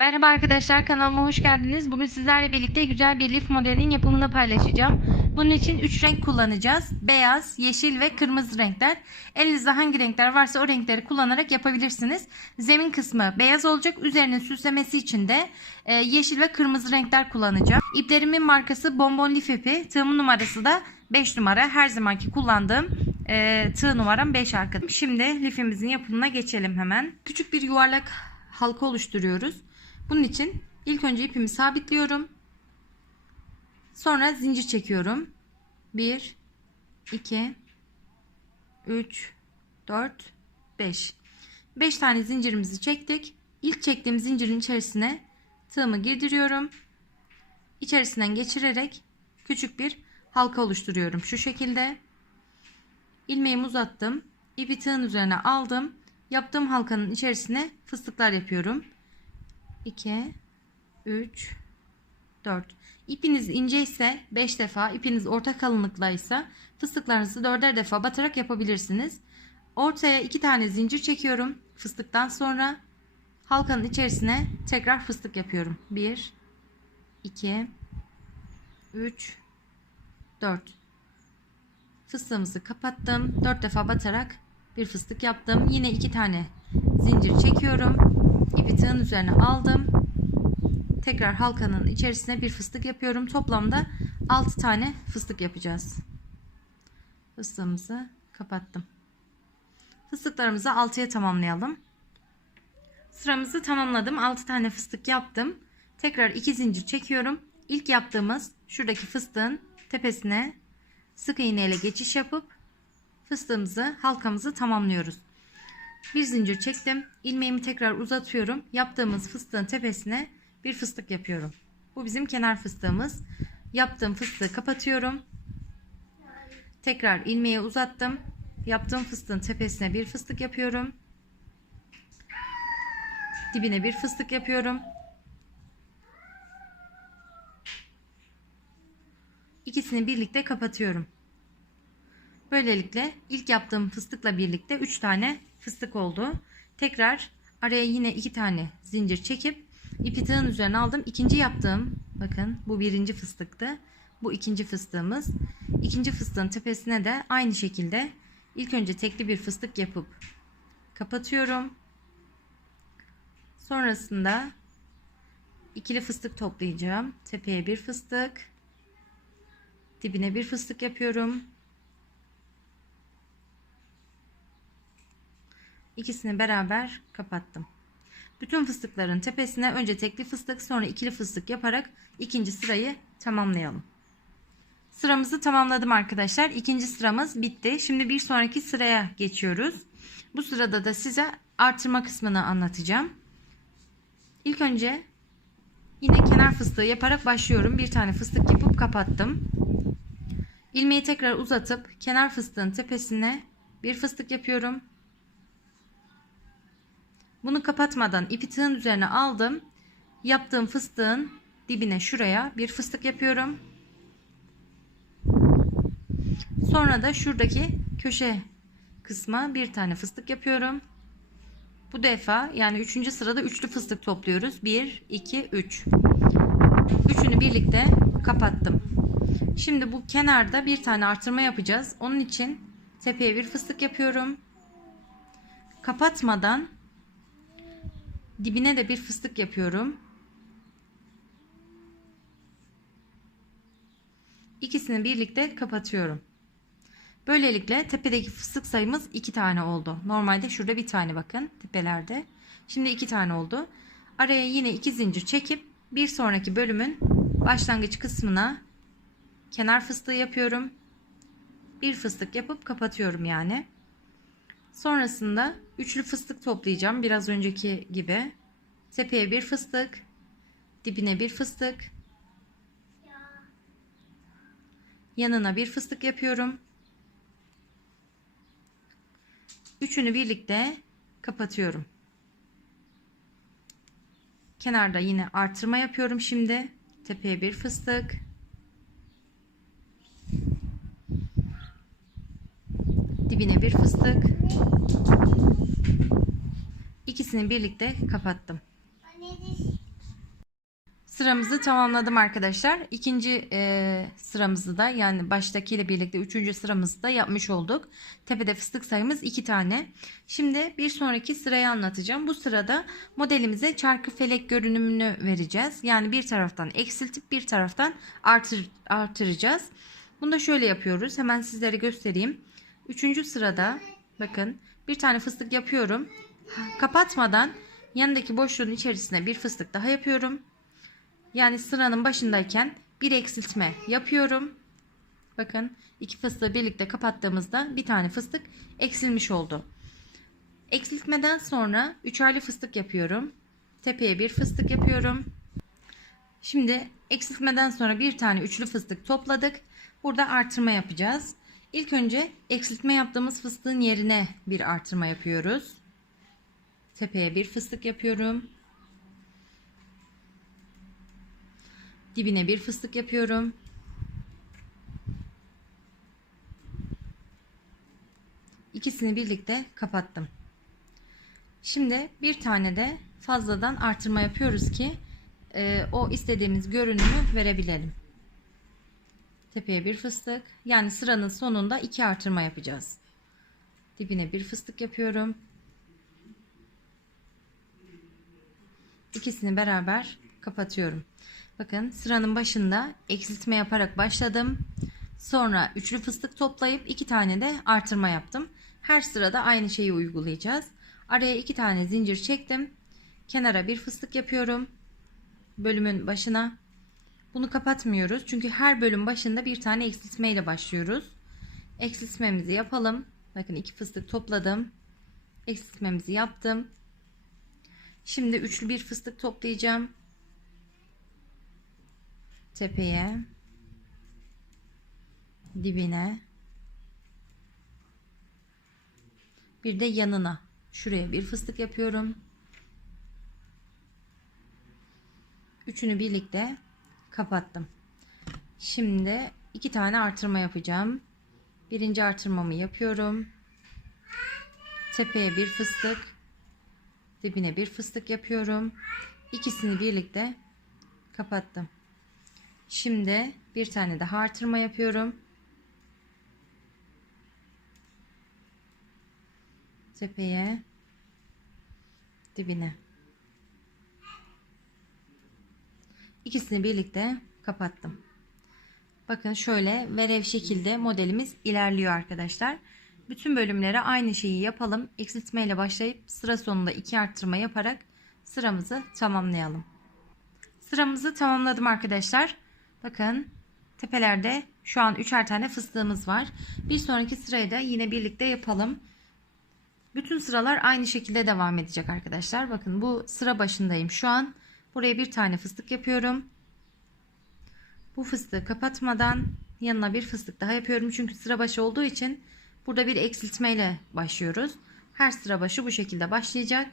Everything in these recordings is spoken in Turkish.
Merhaba arkadaşlar kanalıma hoş geldiniz. Bugün sizlerle birlikte güzel bir lif modelinin yapımını paylaşacağım. Bunun için 3 renk kullanacağız. Beyaz, yeşil ve kırmızı renkler. Elinizde hangi renkler varsa o renkleri kullanarak yapabilirsiniz. Zemin kısmı beyaz olacak. Üzerinin süslemesi için de e, yeşil ve kırmızı renkler kullanacağım. İplerimin markası Bonbon Lif ipi. Tığımın numarası da 5 numara. Her zamanki kullandığım e, tığ numaram 5 arkadaşım. Şimdi lifimizin yapımına geçelim hemen. Küçük bir yuvarlak halka oluşturuyoruz. Bunun için ilk önce ipimi sabitliyorum. Sonra zincir çekiyorum. 1 2 3 4 5 5 tane zincirimizi çektik. İlk çektiğim zincirin içerisine tığımı girdiriyorum. İçerisinden geçirerek küçük bir halka oluşturuyorum. Şu şekilde. ilmeğimi uzattım. İpi tığın üzerine aldım. Yaptığım halkanın içerisine fıstıklar yapıyorum. 2 3 4 İpiniz ince ise 5 defa ipiniz orta kalınlıktaysa fıstıklarınızı 4'er defa batarak yapabilirsiniz. Ortaya 2 tane zincir çekiyorum. Fıstıktan sonra halkanın içerisine tekrar fıstık yapıyorum. 1 2 3 4 fıstığımızı kapattım. 4 defa batarak bir fıstık yaptım. Yine 2 tane zincir çekiyorum ipi tığın üzerine aldım. Tekrar halkanın içerisine bir fıstık yapıyorum. Toplamda 6 tane fıstık yapacağız. Fıstığımızı kapattım. Fıstıklarımızı 6'ya tamamlayalım. Sıramızı tamamladım. 6 tane fıstık yaptım. Tekrar 2 zincir çekiyorum. İlk yaptığımız şuradaki fıstığın tepesine sık iğne ile geçiş yapıp fıstığımızı halkamızı tamamlıyoruz. Bir zincir çektim. ilmeğimi tekrar uzatıyorum. Yaptığımız fıstığın tepesine bir fıstık yapıyorum. Bu bizim kenar fıstığımız. Yaptığım fıstığı kapatıyorum. Tekrar ilmeği uzattım. Yaptığım fıstığın tepesine bir fıstık yapıyorum. Dibine bir fıstık yapıyorum. İkisini birlikte kapatıyorum. Böylelikle ilk yaptığım fıstıkla birlikte 3 tane fıstık oldu. Tekrar araya yine 2 tane zincir çekip ipi tığın üzerine aldım. İkinci yaptığım bakın bu birinci fıstıktı. Bu ikinci fıstığımız. İkinci fıstığın tepesine de aynı şekilde ilk önce tekli bir fıstık yapıp kapatıyorum. Sonrasında ikili fıstık toplayacağım. Tepeye bir fıstık. Dibine bir fıstık yapıyorum. İkisini beraber kapattım. Bütün fıstıkların tepesine önce tekli fıstık sonra ikili fıstık yaparak ikinci sırayı tamamlayalım. Sıramızı tamamladım arkadaşlar. İkinci sıramız bitti. Şimdi bir sonraki sıraya geçiyoruz. Bu sırada da size artırma kısmını anlatacağım. İlk önce yine kenar fıstığı yaparak başlıyorum. Bir tane fıstık yapıp kapattım. İlmeği tekrar uzatıp kenar fıstığın tepesine bir fıstık yapıyorum. Bunu kapatmadan ipi tığın üzerine aldım. Yaptığım fıstığın dibine şuraya bir fıstık yapıyorum. Sonra da şuradaki köşe kısma bir tane fıstık yapıyorum. Bu defa yani üçüncü sırada üçlü fıstık topluyoruz. 1, 2, 3. Üçünü birlikte kapattım. Şimdi bu kenarda bir tane artırma yapacağız. Onun için tepeye bir fıstık yapıyorum. Kapatmadan Dibine de bir fıstık yapıyorum. İkisini birlikte kapatıyorum. Böylelikle tepedeki fıstık sayımız iki tane oldu. Normalde şurada bir tane bakın tepelerde. Şimdi iki tane oldu. Araya yine iki zincir çekip bir sonraki bölümün başlangıç kısmına kenar fıstığı yapıyorum. Bir fıstık yapıp kapatıyorum yani. Sonrasında üçlü fıstık toplayacağım. Biraz önceki gibi. Tepeye bir fıstık. Dibine bir fıstık. Yanına bir fıstık yapıyorum. Üçünü birlikte kapatıyorum. Kenarda yine artırma yapıyorum şimdi. Tepeye bir fıstık. Dibine bir fıstık. İkisini birlikte kapattım. Sıramızı tamamladım arkadaşlar. İkinci e, sıramızı da yani baştakiyle birlikte üçüncü sıramızı da yapmış olduk. Tepede fıstık sayımız iki tane. Şimdi bir sonraki sırayı anlatacağım. Bu sırada modelimize çarkı felek görünümünü vereceğiz. Yani bir taraftan eksiltip bir taraftan artır, artıracağız. Bunu da şöyle yapıyoruz. Hemen sizlere göstereyim. Üçüncü sırada bakın bir tane fıstık yapıyorum. Kapatmadan yanındaki boşluğun içerisine bir fıstık daha yapıyorum. Yani sıranın başındayken bir eksiltme yapıyorum. Bakın iki fıstığı birlikte kapattığımızda bir tane fıstık eksilmiş oldu. Eksiltmeden sonra üçerli fıstık yapıyorum. Tepeye bir fıstık yapıyorum. Şimdi eksiltmeden sonra bir tane üçlü fıstık topladık. Burada artırma yapacağız. İlk önce eksiltme yaptığımız fıstığın yerine bir artırma yapıyoruz. Tepeye bir fıstık yapıyorum. Dibine bir fıstık yapıyorum. İkisini birlikte kapattım. Şimdi bir tane de fazladan artırma yapıyoruz ki e, o istediğimiz görünümü verebilelim. Tepeye bir fıstık. Yani sıranın sonunda iki artırma yapacağız. Dibine bir fıstık yapıyorum. İkisini beraber kapatıyorum. Bakın sıranın başında eksiltme yaparak başladım. Sonra üçlü fıstık toplayıp iki tane de artırma yaptım. Her sırada aynı şeyi uygulayacağız. Araya iki tane zincir çektim. Kenara bir fıstık yapıyorum. Bölümün başına. Bunu kapatmıyoruz. Çünkü her bölüm başında bir tane eksiltme ile başlıyoruz. Eksiltmemizi yapalım. Bakın iki fıstık topladım. Eksiltmemizi yaptım. Şimdi üçlü bir fıstık toplayacağım. Tepeye. Dibine. Bir de yanına. Şuraya bir fıstık yapıyorum. Üçünü birlikte kapattım. Şimdi iki tane artırma yapacağım. Birinci artırmamı yapıyorum. Tepeye bir fıstık. Dibine bir fıstık yapıyorum. İkisini birlikte kapattım. Şimdi bir tane daha artırma yapıyorum. Tepeye dibine. İkisini birlikte kapattım. Bakın şöyle verev şekilde modelimiz ilerliyor arkadaşlar. Bütün bölümlere aynı şeyi yapalım. Eksiltme ile başlayıp sıra sonunda iki arttırma yaparak sıramızı tamamlayalım. Sıramızı tamamladım arkadaşlar. Bakın tepelerde şu an üçer tane fıstığımız var. Bir sonraki sırayı da yine birlikte yapalım. Bütün sıralar aynı şekilde devam edecek arkadaşlar. Bakın bu sıra başındayım şu an. Buraya bir tane fıstık yapıyorum. Bu fıstığı kapatmadan yanına bir fıstık daha yapıyorum. Çünkü sıra başı olduğu için burada bir eksiltme ile başlıyoruz. Her sıra başı bu şekilde başlayacak.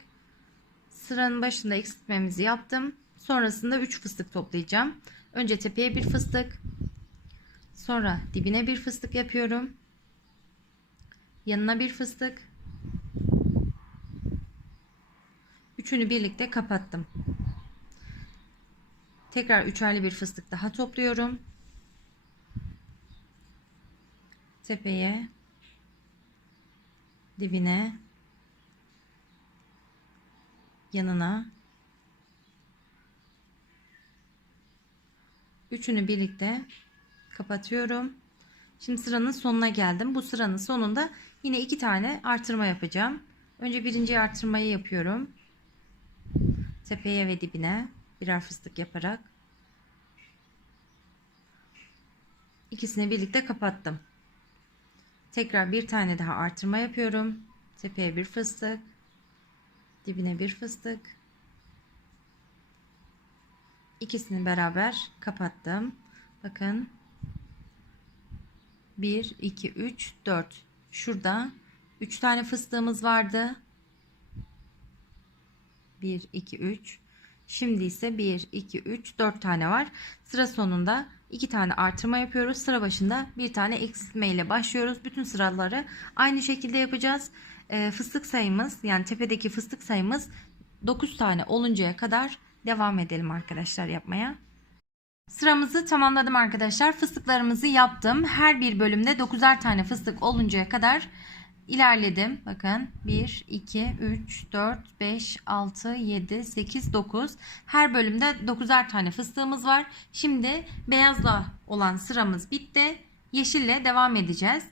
Sıranın başında eksiltmemizi yaptım. Sonrasında 3 fıstık toplayacağım. Önce tepeye bir fıstık. Sonra dibine bir fıstık yapıyorum. Yanına bir fıstık. Üçünü birlikte kapattım. Tekrar üçerli bir fıstık daha topluyorum. Tepeye, dibine, yanına. Üçünü birlikte kapatıyorum. Şimdi sıranın sonuna geldim. Bu sıranın sonunda yine iki tane artırma yapacağım. Önce birinci artırmayı yapıyorum. Tepeye ve dibine birer fıstık yaparak ikisini birlikte kapattım. Tekrar bir tane daha artırma yapıyorum. Tepeye bir fıstık, dibine bir fıstık. İkisini beraber kapattım. Bakın 1 2 3 4 şurada 3 tane fıstığımız vardı. 1 2 3 Şimdi ise 1, 2, 3, 4 tane var. Sıra sonunda 2 tane artırma yapıyoruz. Sıra başında bir tane eksiltme ile başlıyoruz. Bütün sıraları aynı şekilde yapacağız. E, fıstık sayımız yani tepedeki fıstık sayımız 9 tane oluncaya kadar devam edelim arkadaşlar yapmaya. Sıramızı tamamladım arkadaşlar. Fıstıklarımızı yaptım. Her bir bölümde 9'ar tane fıstık oluncaya kadar ilerledim. Bakın 1, 2, 3, 4, 5, 6, 7, 8, 9. Her bölümde 9'ar tane fıstığımız var. Şimdi beyazla olan sıramız bitti. Yeşille devam edeceğiz.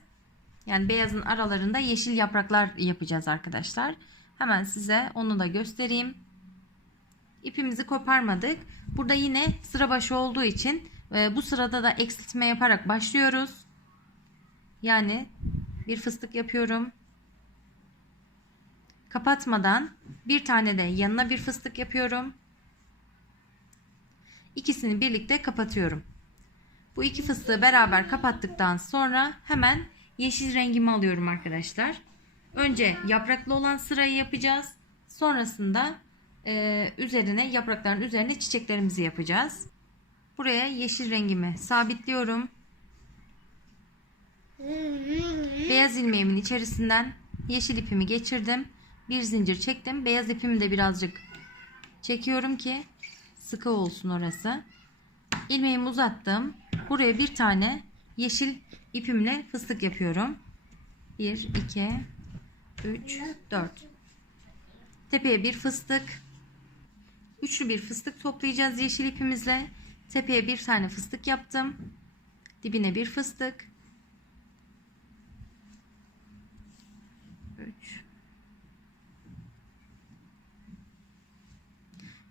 Yani beyazın aralarında yeşil yapraklar yapacağız arkadaşlar. Hemen size onu da göstereyim. İpimizi koparmadık. Burada yine sıra başı olduğu için e, bu sırada da eksiltme yaparak başlıyoruz. Yani bir fıstık yapıyorum. Kapatmadan bir tane de yanına bir fıstık yapıyorum. İkisini birlikte kapatıyorum. Bu iki fıstığı beraber kapattıktan sonra hemen yeşil rengimi alıyorum arkadaşlar. Önce yapraklı olan sırayı yapacağız. Sonrasında e, üzerine yaprakların üzerine çiçeklerimizi yapacağız. Buraya yeşil rengimi sabitliyorum. Beyaz ilmeğimin içerisinden yeşil ipimi geçirdim. Bir zincir çektim. Beyaz ipimi de birazcık çekiyorum ki sıkı olsun orası. İlmeğimi uzattım. Buraya bir tane yeşil ipimle fıstık yapıyorum. 1, 2, 3, 4. Tepeye bir fıstık. Üçlü bir fıstık toplayacağız yeşil ipimizle. Tepeye bir tane fıstık yaptım. Dibine bir fıstık. 3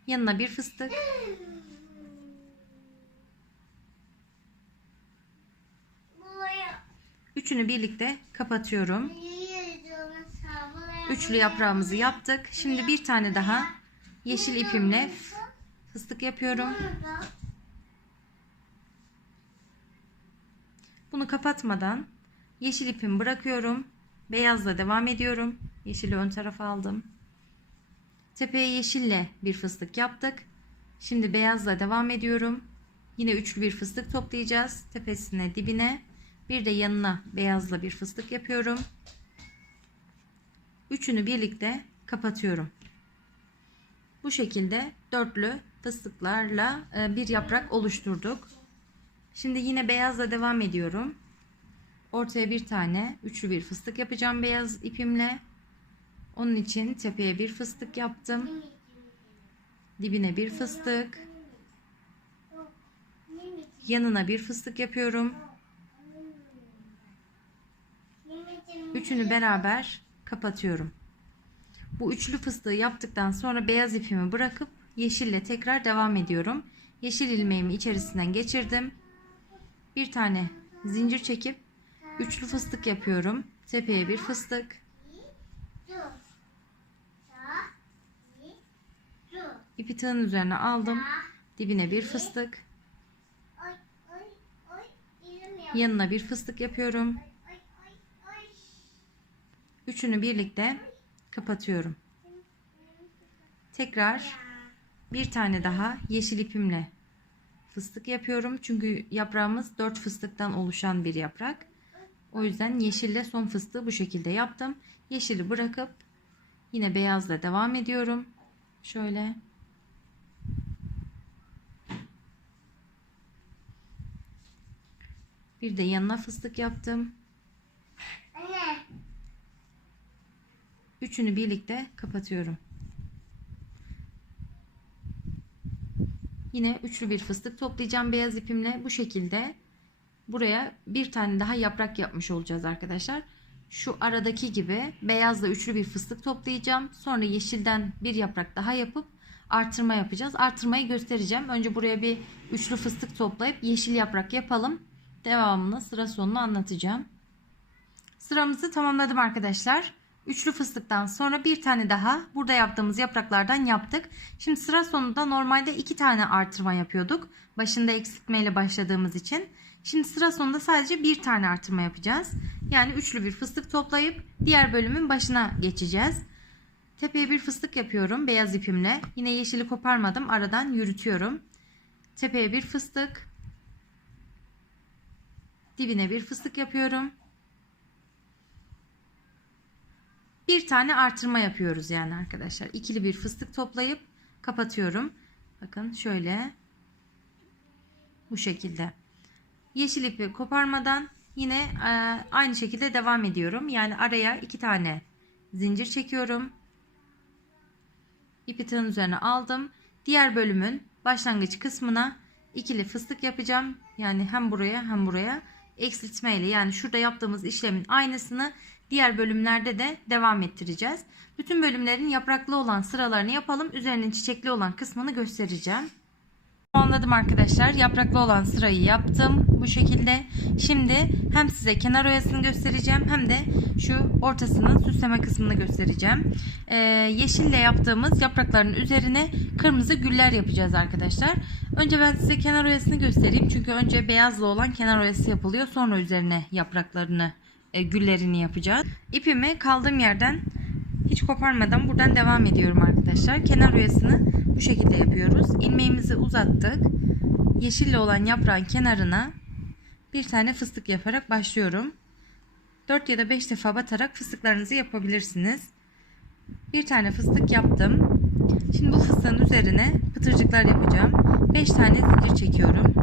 Yanına bir fıstık. Üçünü birlikte kapatıyorum. Üçlü yaprağımızı yaptık. Şimdi bir tane daha yeşil ipimle fıstık yapıyorum. Bunu kapatmadan yeşil ipimi bırakıyorum. Beyazla devam ediyorum. Yeşili ön tarafa aldım. Tepeye yeşille bir fıstık yaptık. Şimdi beyazla devam ediyorum. Yine üçlü bir fıstık toplayacağız. Tepesine dibine. Bir de yanına beyazla bir fıstık yapıyorum. Üçünü birlikte kapatıyorum. Bu şekilde dörtlü fıstıklarla e, bir yaprak oluşturduk. Şimdi yine beyazla devam ediyorum. Ortaya bir tane üçlü bir fıstık yapacağım beyaz ipimle. Onun için tepeye bir fıstık yaptım. Dibine bir fıstık. Yanına bir fıstık yapıyorum. Üçünü beraber kapatıyorum. Bu üçlü fıstığı yaptıktan sonra beyaz ipimi bırakıp yeşille tekrar devam ediyorum. Yeşil ilmeğimi içerisinden geçirdim. Bir tane zincir çekip üçlü fıstık yapıyorum. Tepeye bir fıstık. İpi tığın üzerine aldım. Dibine bir fıstık. Yanına bir fıstık yapıyorum. Üçünü birlikte kapatıyorum. Tekrar bir tane daha yeşil ipimle fıstık yapıyorum. Çünkü yaprağımız 4 fıstıktan oluşan bir yaprak. O yüzden yeşille son fıstığı bu şekilde yaptım. Yeşili bırakıp yine beyazla devam ediyorum. Şöyle. Bir de yanına fıstık yaptım. Üçünü birlikte kapatıyorum. Yine üçlü bir fıstık toplayacağım beyaz ipimle. Bu şekilde buraya bir tane daha yaprak yapmış olacağız arkadaşlar. Şu aradaki gibi beyazla üçlü bir fıstık toplayacağım. Sonra yeşilden bir yaprak daha yapıp artırma yapacağız. Artırmayı göstereceğim. Önce buraya bir üçlü fıstık toplayıp yeşil yaprak yapalım. Devamını sıra sonunu anlatacağım. Sıramızı tamamladım arkadaşlar. Üçlü fıstıktan sonra bir tane daha burada yaptığımız yapraklardan yaptık. Şimdi sıra sonunda normalde iki tane artırma yapıyorduk. Başında eksiltmeyle başladığımız için. Şimdi sıra sonunda sadece bir tane artırma yapacağız. Yani üçlü bir fıstık toplayıp diğer bölümün başına geçeceğiz. Tepeye bir fıstık yapıyorum beyaz ipimle. Yine yeşili koparmadım. Aradan yürütüyorum. Tepeye bir fıstık. Dibine bir fıstık yapıyorum. Bir tane artırma yapıyoruz yani arkadaşlar. İkili bir fıstık toplayıp kapatıyorum. Bakın şöyle. Bu şekilde. Yeşil ipi koparmadan yine e, aynı şekilde devam ediyorum. Yani araya iki tane zincir çekiyorum. İpi tığın üzerine aldım. Diğer bölümün başlangıç kısmına ikili fıstık yapacağım. Yani hem buraya hem buraya eksiltme ile yani şurada yaptığımız işlemin aynısını diğer bölümlerde de devam ettireceğiz. Bütün bölümlerin yapraklı olan sıralarını yapalım. Üzerinin çiçekli olan kısmını göstereceğim. Anladım arkadaşlar. Yapraklı olan sırayı yaptım. Bu şekilde. Şimdi hem size kenar oyasını göstereceğim hem de şu ortasının süsleme kısmını göstereceğim. Ee, yeşille yaptığımız yaprakların üzerine kırmızı güller yapacağız arkadaşlar. Önce ben size kenar oyasını göstereyim. Çünkü önce beyazlı olan kenar oyası yapılıyor. Sonra üzerine yapraklarını, e, güllerini yapacağız. İpimi kaldığım yerden hiç koparmadan buradan devam ediyorum arkadaşlar. Kenar oyasını bu şekilde yapıyoruz. İlmeğimizi uzattık. Yeşille olan yaprağın kenarına bir tane fıstık yaparak başlıyorum. 4 ya da 5 defa batarak fıstıklarınızı yapabilirsiniz. Bir tane fıstık yaptım. Şimdi bu fıstığın üzerine pıtırcıklar yapacağım. 5 tane zincir çekiyorum.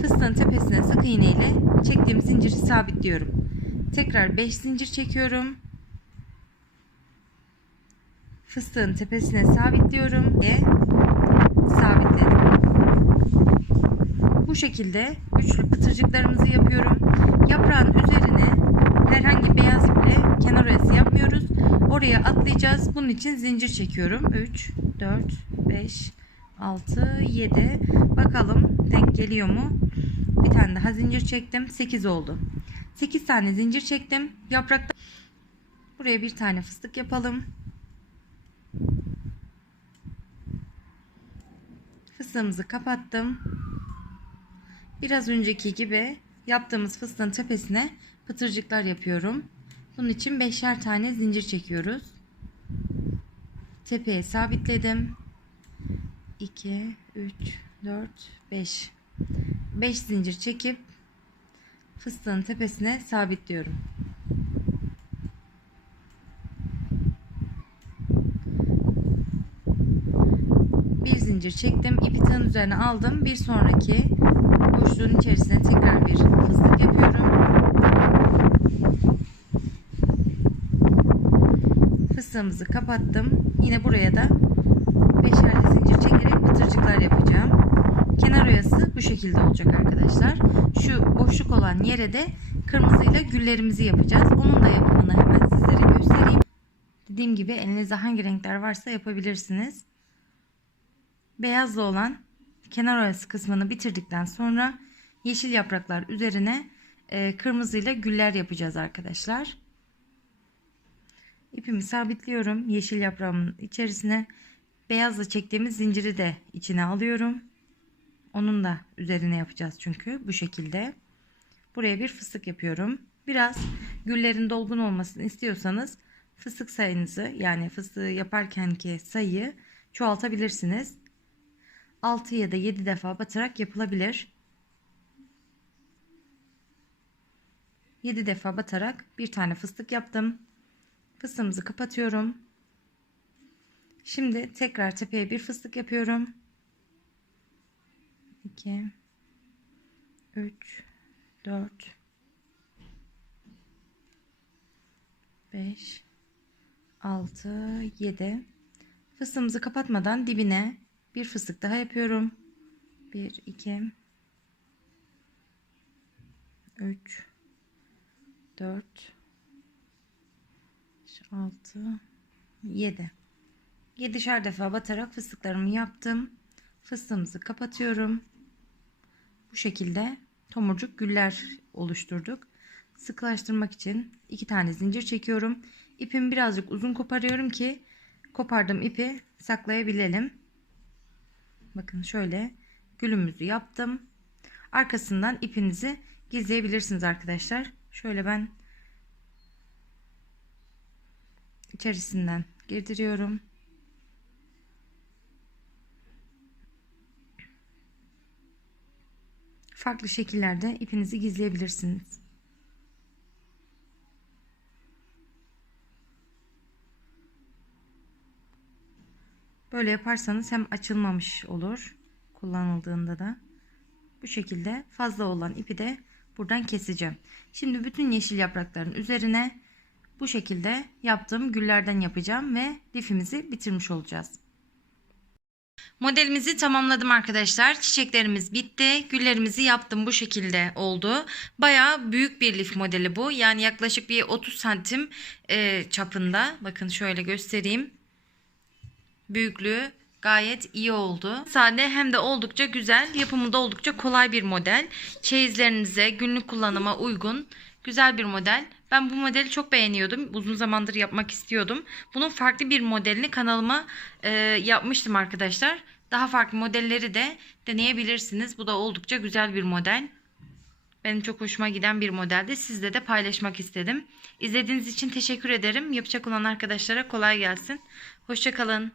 Fıstığın tepesine sık iğne ile çektiğim zinciri sabitliyorum. Tekrar 5 zincir çekiyorum. Fıstığın tepesine sabitliyorum ve sabitledim. Bu şekilde üçlü pıtırcıklarımızı yapıyorum. Yaprağın üzerine herhangi beyaz iple kenar oyası yapmıyoruz. Oraya atlayacağız. Bunun için zincir çekiyorum. 3, 4, 5, 6, 7. Bakalım denk geliyor mu? Bir tane daha zincir çektim. 8 oldu. 8 tane zincir çektim. Yaprakta buraya bir tane fıstık yapalım. Fıstığımızı kapattım. Biraz önceki gibi yaptığımız fıstığın tepesine pıtırcıklar yapıyorum. Bunun için beşer tane zincir çekiyoruz. Tepeye sabitledim. 2, 3, 4, 5. 5 zincir çekip fıstığın tepesine sabitliyorum. Bir zincir çektim. ipi tığın üzerine aldım. Bir sonraki boşluğun içerisine tekrar bir fıstık yapıyorum. Fıstığımızı kapattım. Yine buraya da beşerli zincir çekerek pıtırcıklar yapacağım. Kenar oyası bu şekilde olacak arkadaşlar. Şu boşluk olan yere de kırmızıyla güllerimizi yapacağız. Onun da yapımını hemen sizlere göstereyim. Dediğim gibi elinizde hangi renkler varsa yapabilirsiniz. Beyazlı olan kenar oyası kısmını bitirdikten sonra yeşil yapraklar üzerine e, kırmızıyla güller yapacağız arkadaşlar. İpimi sabitliyorum yeşil yaprağımın içerisine. Beyazla çektiğimiz zinciri de içine alıyorum. Onun da üzerine yapacağız çünkü bu şekilde. Buraya bir fıstık yapıyorum. Biraz güllerin dolgun olmasını istiyorsanız fıstık sayınızı yani fıstığı yaparkenki sayıyı çoğaltabilirsiniz. 6 ya da 7 defa batarak yapılabilir. 7 defa batarak bir tane fıstık yaptım. Fıstığımızı kapatıyorum. Şimdi tekrar tepeye bir fıstık yapıyorum. 2 3 4 5 6 7 Fıstığımızı kapatmadan dibine bir fıstık daha yapıyorum. 1 2 3 4 6 7 7'şer defa batarak fıstıklarımı yaptım. Fıstığımızı kapatıyorum. Bu şekilde tomurcuk güller oluşturduk. Sıklaştırmak için iki tane zincir çekiyorum. İpimi birazcık uzun koparıyorum ki kopardığım ipi saklayabilelim. Bakın şöyle gülümüzü yaptım. Arkasından ipinizi gizleyebilirsiniz arkadaşlar. Şöyle ben içerisinden girdiriyorum. Farklı şekillerde ipinizi gizleyebilirsiniz. Böyle yaparsanız hem açılmamış olur kullanıldığında da. Bu şekilde fazla olan ipi de buradan keseceğim. Şimdi bütün yeşil yaprakların üzerine bu şekilde yaptığım güllerden yapacağım ve lifimizi bitirmiş olacağız. Modelimizi tamamladım arkadaşlar. Çiçeklerimiz bitti. Güllerimizi yaptım bu şekilde oldu. Bayağı büyük bir lif modeli bu. Yani yaklaşık bir 30 santim e, çapında. Bakın şöyle göstereyim. Büyüklüğü gayet iyi oldu. Sade hem de oldukça güzel. Yapımı da oldukça kolay bir model. Çeyizlerinize günlük kullanıma uygun güzel bir model. Ben bu modeli çok beğeniyordum. Uzun zamandır yapmak istiyordum. Bunun farklı bir modelini kanalıma e, yapmıştım arkadaşlar. Daha farklı modelleri de deneyebilirsiniz. Bu da oldukça güzel bir model. Benim çok hoşuma giden bir modeldi. Sizle de paylaşmak istedim. İzlediğiniz için teşekkür ederim. Yapacak olan arkadaşlara kolay gelsin. Hoşçakalın.